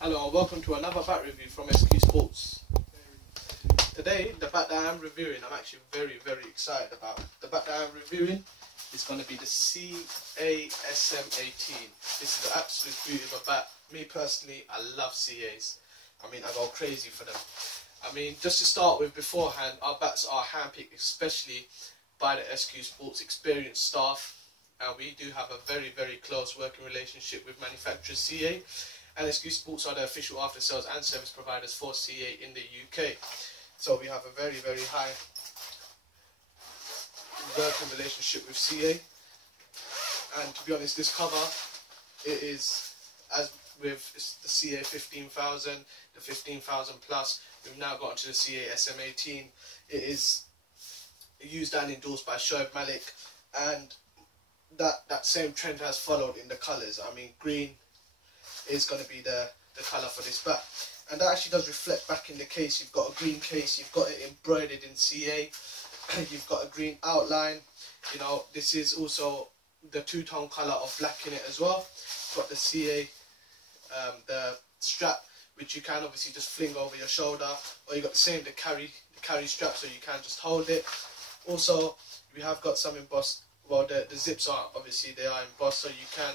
Hello and welcome to another bat review from SQ Sports. Today, the bat that I'm reviewing, I'm actually very excited about. The bat that I'm reviewing is going to be the CA SM-18. This is an absolute beauty of a bat. Me personally, I love CAs. I mean, I go crazy for them. I mean, just to start with beforehand, our bats are handpicked especially by the SQ Sports experienced staff. And we do have a very close working relationship with manufacturer CA. And SQ Sports are the official after sales and service providers for CA in the UK. So we have a very high working relationship with CA. And to be honest, this cover, it is, as with the CA 15,000, the 15,000 plus, we've now got into the CA SM-18. It is used and endorsed by Shoaib Malik, and that same trend has followed in the colours. I mean, green is going to be the colour for this bat, and that actually does reflect back in the case. You've got a green case, you've got it embroidered in CA, you've got a green outline. You know, this is also the two-tone colour of black in it as well. Got the CA, the strap, which you can obviously just fling over your shoulder, or you got the same, the carry strap, so you can just hold it. Also, we have got some embossed. Well, the zips are obviously, they are embossed, so you can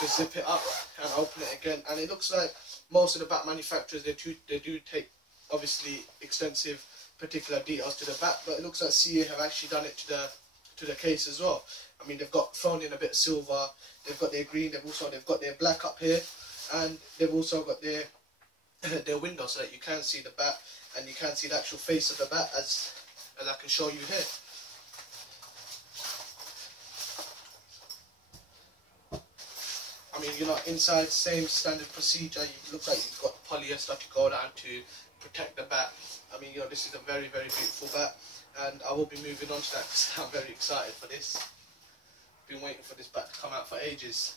just zip it up and open it again. And it looks like most of the bat manufacturers, they do take obviously extensive particular details to the bat, but it looks like CA have actually done it to the case as well. I mean, they've got thrown in a bit of silver, they've got their green, they've got their black up here, and they've also got their window so that you can see the bat and you can see the actual face of the bat, as I can show you here. I mean, you know, inside, same standard procedure. It looks like you've got polyester to go down to protect the bat. I mean, you know, this is a very beautiful bat, and I will be moving on to that because I'm very excited for this. Been waiting for this bat to come out for ages.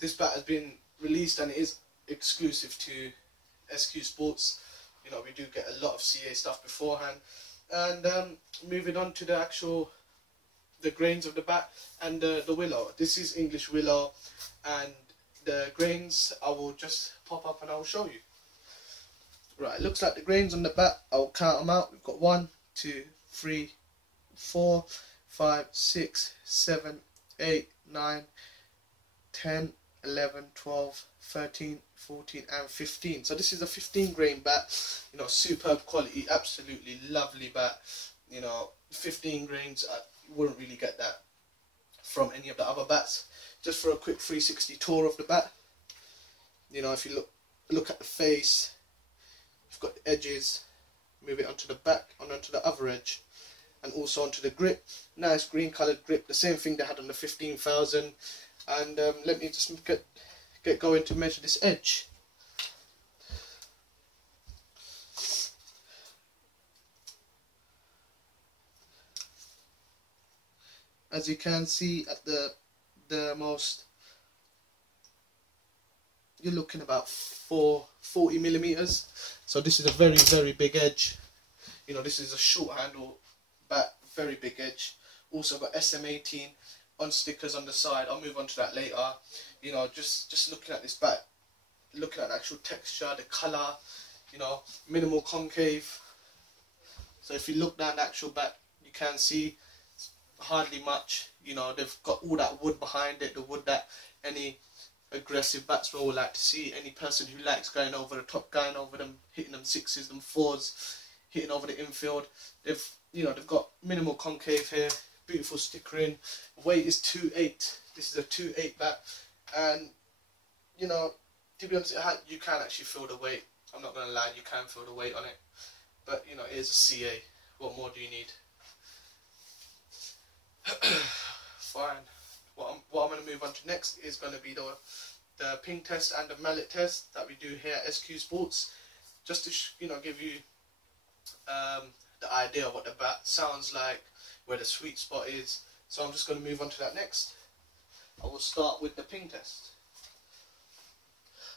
This bat has been released and it is exclusive to SQ Sports. You know, we do get a lot of CA stuff beforehand. And moving on to the grains of the bat and the willow. This is English willow, and the grains I will just pop up and I will show you. Right, it looks like the grains on the bat, I'll count them out. We've got 1, 2, 3, 4, 5, 6, 7, 8, 9, 10, 11, 12, 13, 14 and 15. So this is a 15 grain bat, you know, superb quality, absolutely lovely bat. You know, 15 grains, you wouldn't really get that from any of the other bats. Just for a quick 360 tour of the bat, you know, if you look at the face, you've got the edges, move it onto the back and onto the other edge, and also onto the grip. Nice green coloured grip, the same thing they had on the 15,000. And let me just get going to measure this edge. As you can see, at the most, you're looking about 40 millimeters. So this is a very big edge. You know, this is a short handle bat, very big edge. Also got SM-18 on stickers on the side. I'll move on to that later. You know, just looking at this bat, looking at the actual texture, the colour, you know, minimal concave. So if you look down the actual bat, you can see hardly much. You know, they've got all that wood behind it, the wood that any aggressive batsman would like to see. Any person who likes going over the top, going over them, hitting them sixes, them fours, hitting over the infield. They've got minimal concave here, beautiful stickering. Weight is 2.8. This is a 2.8 bat, and you know, to be honest, you can actually feel the weight. I'm not going to lie, you can feel the weight on it. But you know, it is a CA. What more do you need? Fine. What I'm going to move on to next is going to be the ping test and the mallet test that we do here at SQ Sports, just to you know, give you the idea of what the bat sounds like, where the sweet spot is. So I'm just going to move on to that next. I will start with the ping test.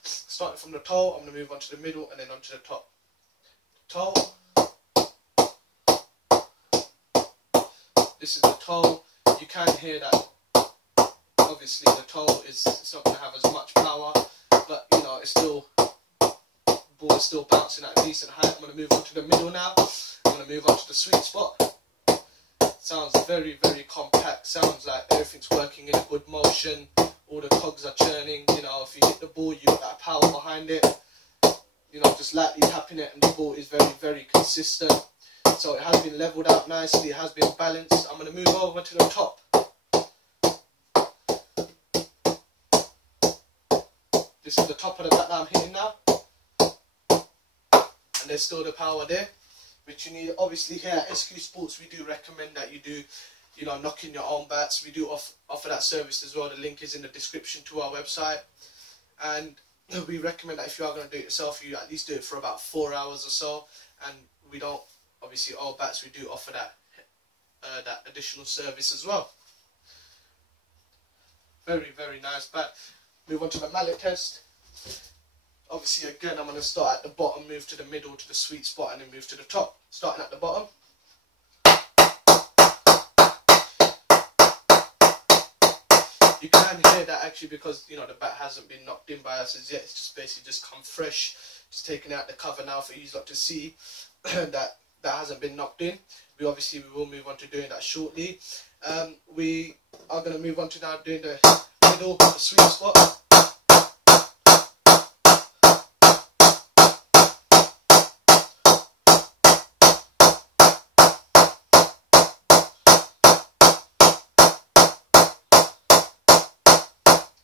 Starting from the toe, I'm going to move on to the middle and then on to the top. Toe. This is the toe. You can hear that obviously the toe is, it's not going to have as much power, but know, it's still, ball is still bouncing at a decent height. I'm going to move on to the middle now. I'm going to move on to the sweet spot. Sounds very, very compact. Sounds like everything's working in a good motion. All the cogs are churning. You know, if you hit the ball, you've got that power behind it. You know, just lightly tapping it, and the ball is very, very consistent. So it has been leveled out nicely. It has been balanced. I'm going to move over to the top. This is the top of the bat that I'm hitting now. And there's still the power there, which you need. Obviously here at SQ Sports, we do recommend that you do, you know, knock in your own bats. We do offer that service as well. The link is in the description to our website. And we recommend that if you are going to do it yourself, you at least do it for about 4 hours or so. And we don't, obviously all bats, we do offer that that additional service as well. Very, very nice bat. Move on to the mallet test. Obviously again, I'm going to start at the bottom, move to the middle, to the sweet spot, and then move to the top. Starting at the bottom. You can hear that actually because, you know, the bat hasn't been knocked in by us as yet. It's just basically just come fresh. Just taking out the cover now for you lot to see that hasn't been knocked in. We will move on to doing that shortly. We are going to move on to now doing the middle, the sweet spot.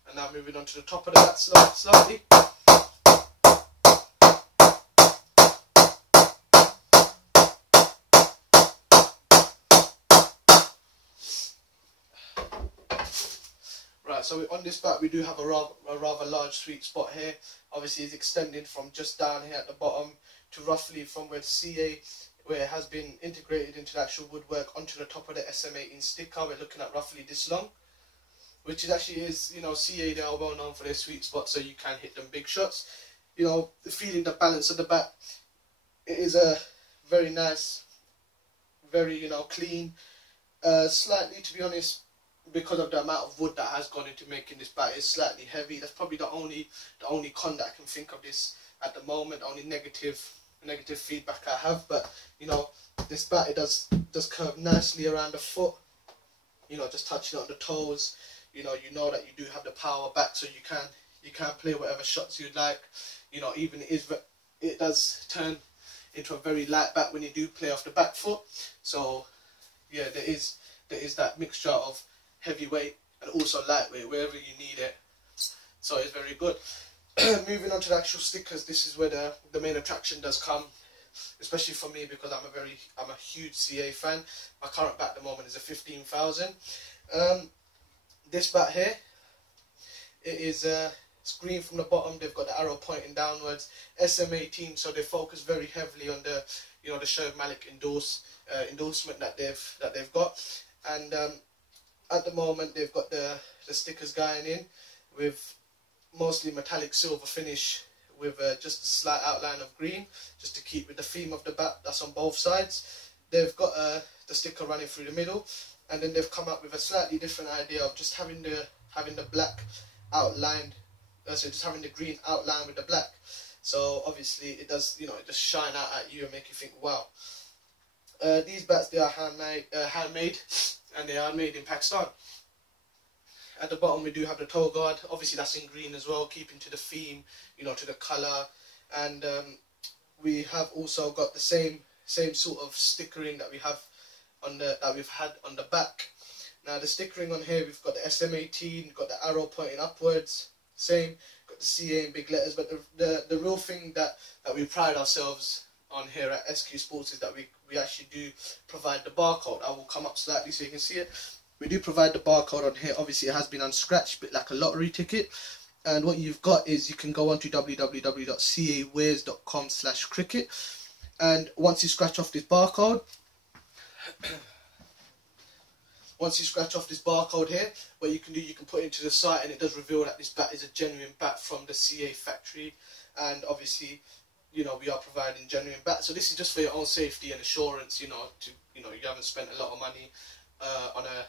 And now moving on to the top of the bat slightly. Right, so on this bat we do have a rather large sweet spot here. Obviously it's extended from just down here at the bottom to roughly from where the CA, where it has been integrated into the actual woodwork, onto the top of the SM-18 sticker. We're looking at roughly this long, which is actually is, you know, CA, they are well known for their sweet spot, so you can hit them big shots. You know, feeling the balance of the bat, it is a very nice, very, you know, clean, slightly, to be honest, because of the amount of wood that has gone into making this bat, is slightly heavy. That's probably the only con that I can think of this at the moment, only negative feedback I have. But you know, this bat, it does curve nicely around the foot, you know, just touching it on the toes. You know that you do have the power back, so you can play whatever shots you'd like. You know, even it does turn into a very light bat when you do play off the back foot. So yeah, there is that mixture of heavyweight and also lightweight wherever you need it. So it's very good. Moving on to the actual stickers, this is where the main attraction does come, especially for me because I'm a huge CA fan. My current bat at the moment is a 15,000. This bat here, it is it's green from the bottom. They've got the arrow pointing downwards. SM-18, so they focus very heavily on the, you know, the Shoaib Malik endorsement that they've got. And at the moment they've got the stickers going in with mostly metallic silver finish with just a slight outline of green, just to keep with the theme of the bat that's on both sides. They've got the sticker running through the middle, and then they've come up with a slightly different idea of just having the black outlined, so just having the green outline with the black. So obviously it does, you know, it just shine out at you and make you think, wow. These bats, they are handmade, and they are made in Pakistan. At the bottom we do have the toe guard. Obviously that's in green as well, keeping to the theme, you know, to the colour. And we have also got the same sort of stickering that we've had on the back. Now the stickering on here, we've got the SM-18, got the arrow pointing upwards, same, got the CA in big letters. But the real thing that we pride ourselves on here at SQ Sports is that we actually do provide the barcode. I will come up slightly so you can see it. We do provide the barcode on here. Obviously it has been unscratched, bit like a lottery ticket. And what you've got is you can go onto www.cawares.com/cricket, and once you scratch off this barcode, here, what you can do, you can put it into the site, and it does reveal that this bat is a genuine bat from the CA factory. And obviously, you know, we are providing genuine bats. So this is just for your own safety and assurance, you know, you haven't spent a lot of money on a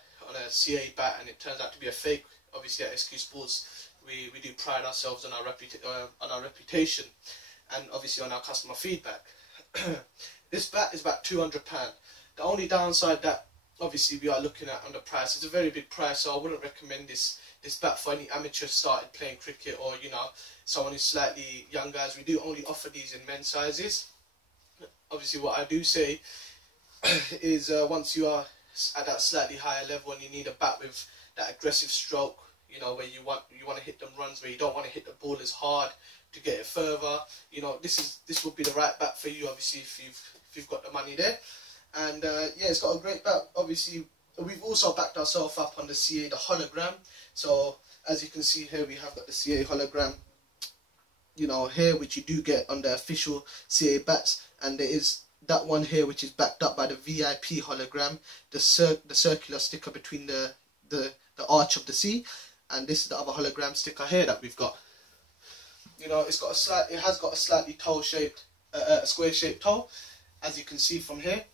CA bat and it turns out to be a fake. Obviously at SQ Sports, we do pride ourselves on our reputation, and obviously on our customer feedback. This bat is about £200. The only downside that obviously we are looking at on the price, it's a very big price, so I wouldn't recommend this bat for any amateur started playing cricket, or someone who's slightly younger, as we do only offer these in men's sizes. Obviously what I do say is once you are at that slightly higher level and you need a bat with that aggressive stroke, where you want to hit them runs, where you don't want to hit the ball as hard to get it further, this would be the right bat for you, obviously, if you've got the money there. And yeah, it's got a great bat. Obviously we've also backed ourselves up on the CA, the hologram. So as you can see here, we have got the CA hologram, here, which you do get on the official CA bats, and there is that one here which is backed up by the VIP hologram, the circular sticker between the arch of the C, and this is the other hologram sticker here that we've got. It has got a slightly toe shaped, square shaped toe, as you can see from here.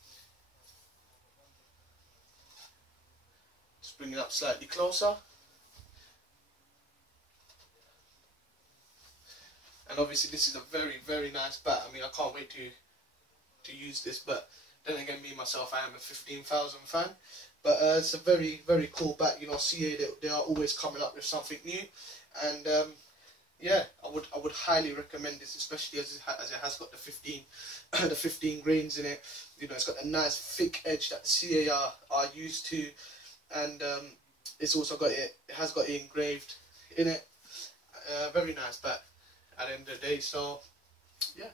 Just bring it up slightly closer. And obviously this is a very, very nice bat. I mean, I can't wait to use this, but then again, me myself, I am a 15,000 fan. But it's a very, very cool bat. CA, they are always coming up with something new, and yeah, I would highly recommend this, especially as it has got the 15 grains in it. It's got a nice thick edge that the CA are used to, and it's also got it has got it engraved in it. Very nice bat at the end of the day. So yeah.